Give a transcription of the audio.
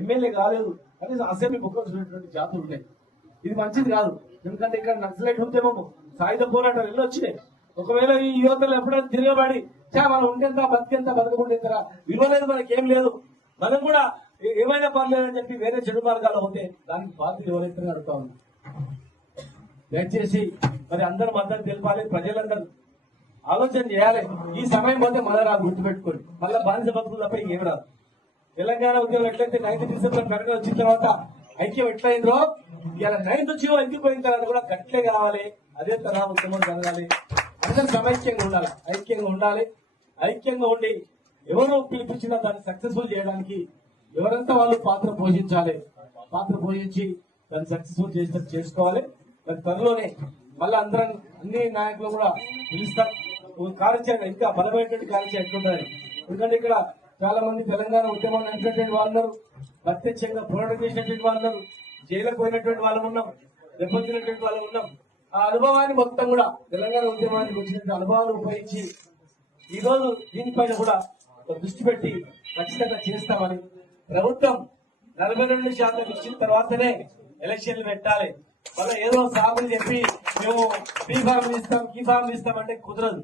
MLA కాలేదు. కనీసం assembly చూసినటువంటి జాతులు ఉన్నాయి. ఇది మంచిది కాదు. ఎందుకంటే ఇక్కడ నక్సలైట్ ఉద్యమం సాయుధ పోరాటాలు ఎల్లు వచ్చినాయి. ఒకవేళ ఈ యువతలు ఎప్పుడైనా తిరగబడి చా మనం ఉండేంత బతికెంత బతకకుండా విలువ లేదు మనకి ఏం లేదు. మనం కూడా ఏమైనా ఏమైనా పర్లేదని చెప్పి వేరే చెడు మార్గాలు ఉంటే దానికి బాధ్యత ఎవరైతే అడుగుతా ఉంది దయచేసి మరి అందరూ మద్దతు తెలపాలి. ప్రజలందరూ ఆలోచన చేయాలి. ఈ సమయం పోతే మళ్ళీ రాదు గుర్తుపెట్టుకోండి. మళ్ళీ బానిస బతుకులు తప్ప ఇంకేం రాదు. తెలంగాణ ఉద్యమం ఎట్లయితే నైన్త్ డిసెంబర్ ప్రకటన వచ్చిన తర్వాత ఐక్యం ఎట్లయిందో? ఇలా నైన్త్ జీవో ఎందుకు తర్వాత కూడా గట్లే కావాలి అదే తరహా ఉద్యమం జరగాలి. అందరూ సమైక్యంగా ఉండాలి. ఐక్యంగా ఉండాలి. ఐక్యంగా ఉండి ఎవరు పిలిపించినా దాన్ని సక్సెస్ఫుల్ చేయడానికి ఎవరంతా వాళ్ళు పాత్ర పోషించాలి. పాత్ర పోషించి దాన్ని సక్సెస్ఫుల్ చేసినట్టు చేసుకోవాలి. మరి త్వరలోనే మళ్ళీ అందరం అన్ని నాయకులు కూడా పిలుస్తారు. ఒక కార్యాచరణ ఇంకా బలమైనటువంటి కార్యాచరణ ఎట్లుంటుంది ఎందుకంటే ఇక్కడ చాలా మంది తెలంగాణ ఉద్యమం నడిచినటువంటి వాళ్ళు ప్రత్యక్షంగా పోరాటం చేసినటువంటి వాళ్ళు ఉన్నారు. జైలుకు పోయినటువంటి వాళ్ళు ఉన్నాం దెబ్బతిన్నటువంటి వాళ్ళు ఉన్నాం ఆ అనుభవాన్ని మొత్తం కూడా తెలంగాణ ఉద్యమానికి వచ్చినటువంటి అనుభవాలు ఉపయోగించి ఈ రోజు దీనిపైన కూడా ఒక దృష్టి పెట్టి ఖచ్చితంగా చేస్తామని ప్రభుత్వం నలభై రెండు శాతం ఇచ్చిన తర్వాతనే ఎలక్షన్లు పెట్టాలి. మళ్ళీ ఏదో సాగులు చెప్పి మేము బీ ఫార్మ్ ఇస్తాం ఈ ఫార్మ్ ఇస్తాం అంటే కుదరదు.